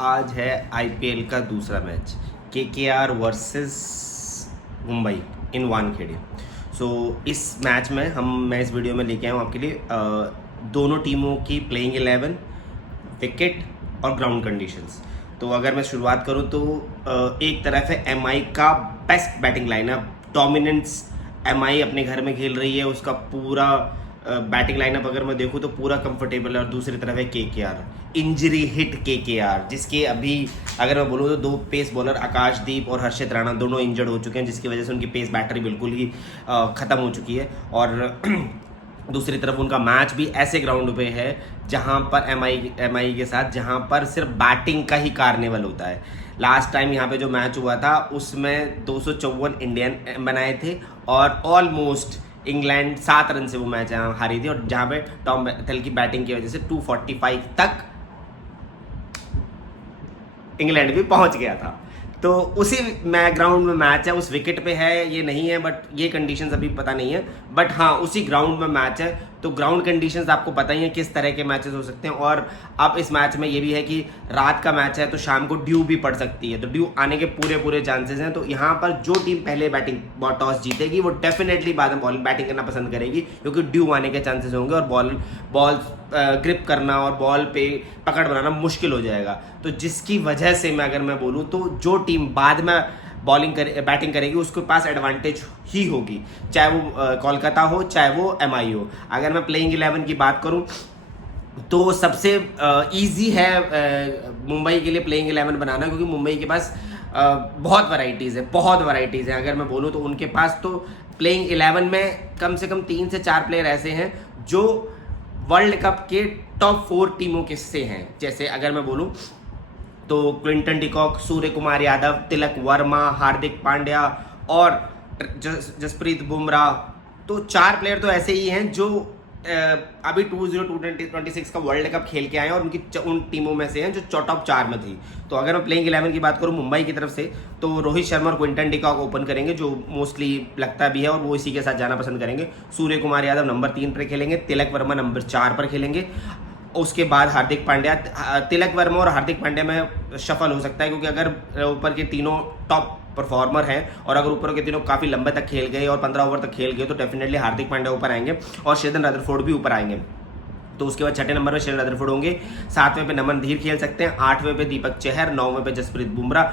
आज है आईपीएल का दूसरा मैच केकेआर वर्सेस मुंबई इन वानखेड़े। इस मैच में मैं इस वीडियो में लेके आया हूँ आपके लिए दोनों टीमों की प्लेइंग 11, विकेट और ग्राउंड कंडीशंस। तो अगर मैं शुरुआत करूँ तो एक तरफ है एमआई का best batting lineup, dominance MI अपने घर में खेल रही है, उसका पूरा बैटिंग लाइनअप अगर मैं देखूँ तो पूरा कंफर्टेबल है। और दूसरी तरफ है केकेआर, इंजरी हिट केकेआर, जिसके अभी अगर मैं बोलूँ तो दो पेस बॉलर आकाशदीप और हर्षित राणा दोनों इंजर्ड हो चुके हैं, जिसकी वजह से उनकी पेस बैटरी बिल्कुल ही ख़त्म हो चुकी है। और दूसरी तरफ उनका मैच भी ऐसे ग्राउंड पे है जहां पर एमआई के साथ जहां पर सिर्फ बैटिंग का ही कार्निवल होता है। लास्ट टाइम यहाँ पे जो मैच हुआ था उसमें 254 इंडियन बनाए थे और ऑलमोस्ट इंग्लैंड 7 रन से वो मैच हारी थी, और जहाँ पे टॉम बेथल की बैटिंग की वजह से 245 तक इंग्लैंड भी पहुंच गया था। तो उसी ग्राउंड में मैच है, उस विकेट पे है ये नहीं है, बट ये कंडीशंस अभी पता नहीं है, बट हाँ उसी ग्राउंड में मैच है। तो ग्राउंड कंडीशंस आपको पता ही है किस तरह के मैचेस हो सकते हैं। और अब इस मैच में ये भी है कि रात का मैच है तो शाम को ड्यू भी पड़ सकती है, तो ड्यू आने के पूरे चांसेस हैं। तो यहाँ पर जो टीम पहले टॉस जीतेगी वो डेफिनेटली बाद में बैटिंग करना पसंद करेगी, क्योंकि ड्यू आने के चांसेस होंगे और बॉल ग्रिप करना और बॉल पे पकड़ बनाना मुश्किल हो जाएगा। तो जिसकी वजह से अगर मैं बोलूँ तो जो टीम बाद में बैटिंग करेगी उसके पास एडवांटेज ही होगी, चाहे वो कोलकाता हो चाहे वो एमआई हो। अगर मैं प्लेइंग 11 की बात करूं तो सबसे इजी है मुंबई के लिए प्लेइंग 11 बनाना, क्योंकि मुंबई के पास बहुत वैरायटीज़ है। अगर मैं बोलूं तो उनके पास तो प्लेइंग 11 में कम से कम 3 से 4 प्लेयर ऐसे हैं जो वर्ल्ड कप के टॉप 4 टीमों के से हैं। जैसे अगर मैं बोलूं तो क्विंटन डिकॉक, सूर्य कुमार यादव, तिलक वर्मा, हार्दिक पांड्या और जसप्रीत बुमराह, तो 4 प्लेयर तो ऐसे ही हैं जो अभी 2026 का वर्ल्ड कप खेल के आए हैं और उन टीमों में से हैं जो टॉप 4 में थी। तो अगर मैं प्लेइंग 11 की बात करूं मुंबई की तरफ से तो रोहित शर्मा और क्विंटन डिकॉक ओपन करेंगे, जो मोस्टली लगता भी है, और वो इसी के साथ जाना पसंद करेंगे। सूर्य कुमार यादव नंबर 3 पर खेलेंगे, तिलक वर्मा नंबर 4 पर खेलेंगे। उसके बाद हार्दिक पांड्या, तिलक वर्मा और हार्दिक पांड्या में शफल हो सकता है, क्योंकि अगर ऊपर के तीनों टॉप परफॉर्मर हैं और अगर ऊपर के तीनों काफ़ी लंबे तक खेल गए और 15 ओवर तक खेल गए तो डेफिनेटली हार्दिक पांड्या ऊपर आएंगे और शेदन रदरफोर्ड भी ऊपर आएंगे। तो उसके बाद 6ठे नंबर पे शेदन रदरफोर्ड होंगे, 7वें पे नमन धीर खेल सकते हैं, 8वें पे दीपक चहर, 9वें पे जसप्रीत बुमराह,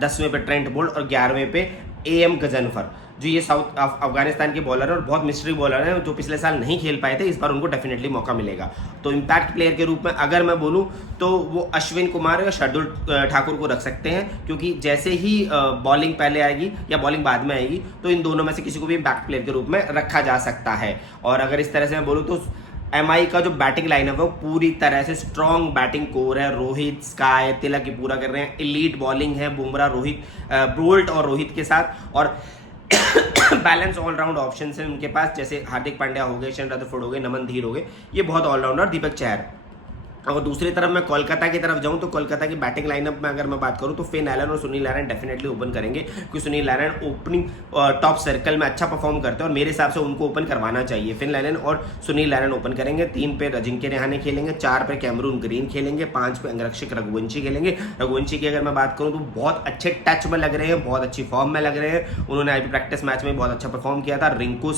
10वें पे ट्रेंट बोल्ट और 11वें पे एएम गजनफर, जो ये साउथ अफगानिस्तान के बॉलर है और बहुत मिस्ट्री बॉलर हैं, जो पिछले साल नहीं खेल पाए थे। इस बार उनको डेफिनेटली मौका मिलेगा। तो इम्पैक्ट प्लेयर के रूप में अगर मैं बोलूं तो वो अश्विन कुमार या शार्दुल ठाकुर को रख सकते हैं, क्योंकि जैसे ही बॉलिंग पहले आएगी या बॉलिंग बाद में आएगी तो इन दोनों में से किसी को भी इम्पैक्ट प्लेयर के रूप में रखा जा सकता है। और अगर इस तरह से मैं बोलूँ तो एमआई का जो बैटिंग लाइनअप है वो पूरी तरह से स्ट्रॉन्ग बैटिंग कोर है। रोहित, स्काई, तिलक ये पूरा कर रहे हैं, एलीट बॉलिंग है बुमराह, बोल्ट और रोहित के साथ, और बैलेंस ऑलराउंड ऑप्शन है उनके पास, जैसे हार्दिक पांड्या हो गए, शेन रदरफोर्ड हो गए, नमन धीर हो गए, ये बहुत ऑलराउंडर, दीपक चहर। और दूसरी तरफ मैं कोलकाता की तरफ जाऊं तो कोलकाता की बैटिंग लाइनअप में अगर मैं बात करूं तो फिन एलन और सुनील नारायण डेफिनेटली ओपन करेंगे, क्योंकि Sunil Narayan opening top circle में अच्छा परफॉर्म करते हैं और मेरे हिसाब से उनको ओपन करवाना चाहिए। फिन एलन और सुनील नारायण ओपन करेंगे, 3 पे अजिंक्य रहाणे खेलेंगे, 4 पे कैमरून ग्रीन खेलेंगे, 5 पे अंगरक्षक रघुवंशी खेलेंगे। रघुवंशी की अगर मैं बात करूँ तो बहुत अच्छे टच में लग रहे हैं, बहुत अच्छी फॉर्म में लग रहे हैं, उन्होंने आईपीएल प्रैक्टिस मैच में बहुत अच्छा परफॉर्म किया था। Rinku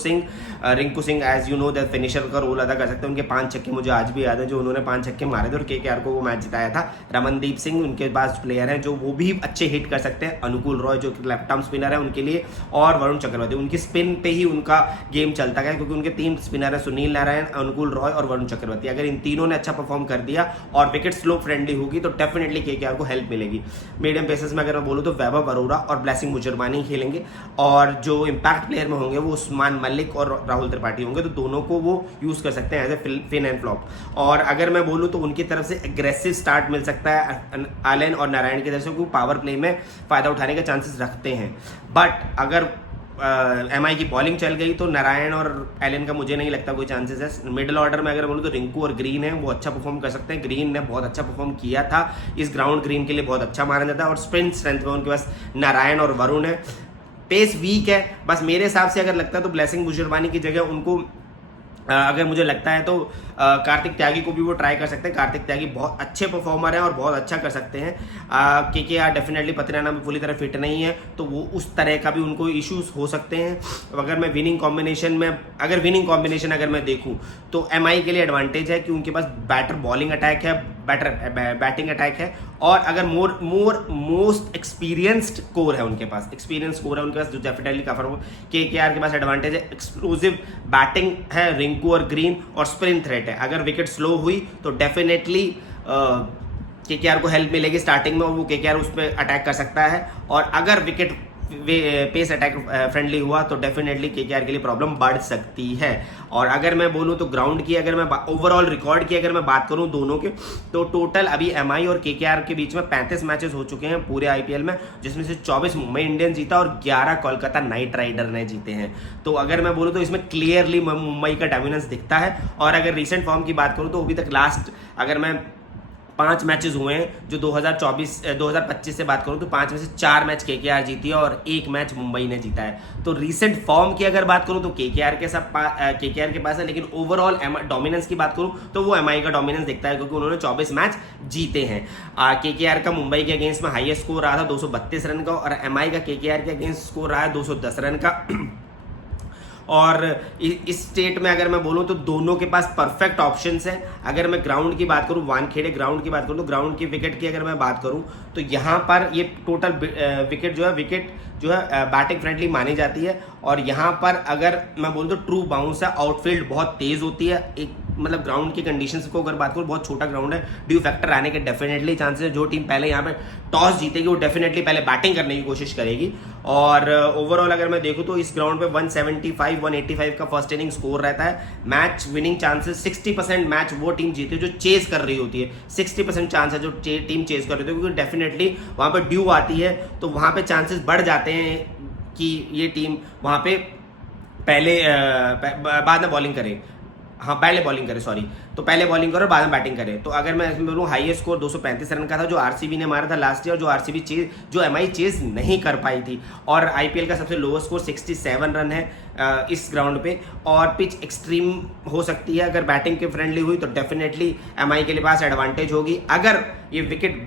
Singh as you know that finisher का रोल अदा कर सकते हैं, उनके 5 छक्के मुझे आज भी याद है जो उन्होंने 5 छक्के मारे थे और केकेआर को वो मैच जिताया था। रमनदीप सिंह उनके पास प्लेयर हैं जो वो भी अच्छे हिट कर सकते हैं, अनुकूल रॉय जो लेफ्ट आर्म स्पिनर है उनके लिए, और वरुण चक्रवर्ती, उनकी स्पिन पे ही उनका गेम चलता है, क्योंकि उनके 3 स्पिनर है, सुनील नारायण, अनुकूल रॉय और वरुण चक्रवर्ती। अगर इन तीनों ने अच्छा परफॉर्म कर दिया और विकेट स्लो फ्रेंडली होगी तो डेफिनेटली केकेआर को हेल्प मिलेगी। मीडियम पेसर्स में अगर मैं बोलूँ तो वैभव अरोड़ा और ब्लेसिंग मुजरमानी खेलेंगे, और जो इम्पैक्ट प्लेयर में होंगे वो उस्मान मलिक और राहुल त्रिपाठी होंगे, तो दोनों को वो यूज कर सकते हैं as a fin and flop. और अगर मैं बोलूँ तो उनकी तरफ से एग्रेसिव स्टार्ट मिल सकता है आलन और नारायण की तरफ से, को पावर प्ले में फायदा उठाने के चांसेस रखते हैं। बट अगर एमआई की बॉलिंग चल गई तो नारायण और एलन का मुझे नहीं लगता कोई चांसेस है। मिडिल ऑर्डर में अगर बोलूँ तो रिंकू और ग्रीन है, वो अच्छा परफॉर्म कर सकते हैं। ग्रीन ने बहुत अच्छा परफॉर्म किया था, इस ग्राउंड ग्रीन के लिए बहुत अच्छा माना जाता है। और स्प्रिंट स्ट्रेंथ में उनके पास नारायण और वरुण है। पेस वीक है, बस मेरे हिसाब से अगर लगता है तो ब्लेसिंग मुजरमानी की जगह उनको अगर मुझे लगता है तो कार्तिक त्यागी को भी वो ट्राई कर सकते हैं। कार्तिक त्यागी बहुत अच्छे परफॉर्मर हैं और बहुत अच्छा कर सकते हैं। KKR डेफिनेटली पतिराना में पूरी तरह फिट नहीं है, तो वो उस तरह का भी उनको इश्यूज हो सकते हैं। अगर मैं विनिंग कॉम्बिनेशन अगर मैं देखूं तो MI के लिए एडवांटेज है कि उनके पास बेटर बॉलिंग अटैक है, बेटर बैटिंग अटैक है, और अगर मोस्ट एक्सपीरियंस्ड कोर है उनके पास, जो डेफिनेटली कवर हो। KKR के पास एडवांटेज है, एक्सप्लोसिव बैटिंग है, रिंकू और ग्रीन, और स्पिन थ्रेट है। अगर विकेट स्लो हुई तो डेफिनेटली KKR को हेल्प मिलेगी स्टार्टिंग में, और वो KKR उस पर अटैक कर सकता है। और अगर विकेट पेस अटैक फ्रेंडली हुआ तो डेफिनेटली KKR के लिए प्रॉब्लम बढ़ सकती है। और अगर मैं बोलूं तो ग्राउंड की, अगर मैं ओवरऑल रिकॉर्ड की अगर मैं बात करूं दोनों के, तो टोटल अभी MI और KKR के बीच में 35 मैचेस हो चुके हैं पूरे IPL में, जिसमें से 24 मुंबई इंडियंस जीता और 11 कोलकाता नाइट राइडर ने जीते हैं। तो अगर मैं बोलूं तो इसमें क्लियरली मुंबई का डोमिनेंस दिखता है। और अगर रिसेंट फॉर्म की बात करूं तो अभी तक लास्ट अगर मैं 5 मैचेस हुए हैं जो 2025 से बात करूं तो 5 में से 4 मैच KKR जीती है और 1 मैच मुंबई ने जीता है। तो रीसेंट फॉर्म की अगर बात करूं तो KKR के पास है, लेकिन ओवरऑल डोमिनेंस की बात करूं तो वो MI का डोमिनेंस दिखता है, क्योंकि उन्होंने 24 मैच जीते हैं। KKR का मुंबई के अगेंस्ट में हाईएस्ट स्कोर रहा था 232 रन का, और MI का KKR के अगेंस्ट स्कोर रहा है 210 रन का। और इस स्टेट में अगर मैं बोलूं तो दोनों के पास परफेक्ट ऑप्शंस हैं। अगर मैं ग्राउंड की बात करूं, वानखेड़े ग्राउंड की बात करूं, तो ग्राउंड की विकेट की अगर मैं बात करूं तो यहाँ पर ये टोटल विकेट जो है बैटिंग फ्रेंडली मानी जाती है। और यहाँ पर अगर मैं बोलूँ तो ट्रू बाउंस है, आउटफील्ड बहुत तेज होती है। एक मतलब ग्राउंड की कंडीशंस को अगर बात करूँ, बहुत छोटा ग्राउंड है, ड्यू फैक्टर आने के डेफिनेटली चांसेस है। जो टीम पहले यहाँ पे टॉस जीतेगी वो डेफिनेटली पहले बैटिंग करने की कोशिश करेगी। और ओवरऑल अगर मैं देखूँ तो इस ग्राउंड पे 175 का फर्स्ट इनिंग स्कोर रहता है। मैच विनिंग चांसेस 60% मैच वो टीम जीती है जो चेज कर रही होती है। 60% चांस है जो टीम चेज कर रही होती है, क्योंकि डेफिनेटली वहाँ पे ड्यू आती है, तो वहाँ पे चांसेस बढ़ जाते हैं कि ये टीम वहाँ पे बाद में बॉलिंग करे। हाँ, पहले बॉलिंग करे, सॉरी, तो पहले बॉलिंग करो बाद में बैटिंग करे। तो अगर मैं इसमें बोलूँ, हाईएस्ट स्कोर 235 रन का था जो RCB ने मारा था लास्ट ईयर, जो MI चेज नहीं कर पाई थी। और IPL का सबसे लोवेस्ट स्कोर 67 रन है इस ग्राउंड पे। और पिच एक्सट्रीम हो सकती है, अगर बैटिंग के फ्रेंडली हुई तो डेफिनेटली MI के लिए पास एडवांटेज होगी। अगर ये विकेट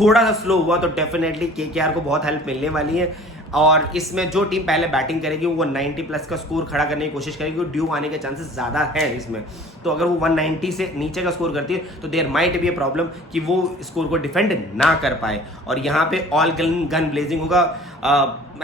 थोड़ा सा स्लो हुआ तो डेफिनेटली KKR को बहुत हेल्प मिलने वाली है। और इसमें जो टीम पहले बैटिंग करेगी वो 90 प्लस का स्कोर खड़ा करने की कोशिश करेगी, ड्यू आने के चांसेस ज़्यादा हैं इसमें। तो अगर वो 190 से नीचे का स्कोर करती है तो there might be a problem कि वो स्कोर को डिफेंड ना कर पाए। और यहाँ पे ऑल गन ब्लेजिंग होगा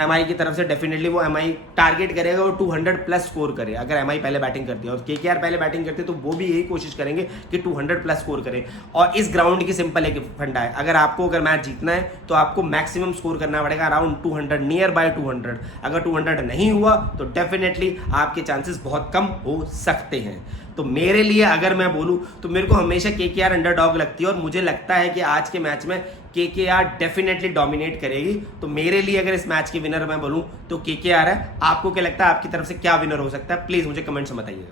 MI की तरफ से। डेफिनेटली वो MI टारगेट करेगा और 200 प्लस स्कोर करे अगर MI पहले बैटिंग करती है। और KKR पहले बैटिंग करती है तो वो भी यही कोशिश करेंगे कि 200 प्लस स्कोर करें। और इस ग्राउंड की सिंपल एक फंडा है, अगर मैच जीतना है तो आपको मैक्सिमम स्कोर करना पड़ेगा अराउंड 200, नियर बाय 200। अगर 200 नहीं हुआ तो डेफिनेटली आपके चांसेस बहुत कम हो सकते हैं। तो मेरे लिए अगर मैं बोलूं तो मेरे को हमेशा KKR अंडरडॉग लगती है, और मुझे लगता है कि आज के मैच में KKR डेफिनेटली डोमिनेट करेगी। तो मेरे लिए अगर इस मैच की विनर मैं बोलूं तो KKR है। आपको क्या लगता है, आपकी तरफ से क्या विनर हो सकता है, प्लीज मुझे कमेंट्स में बताइए।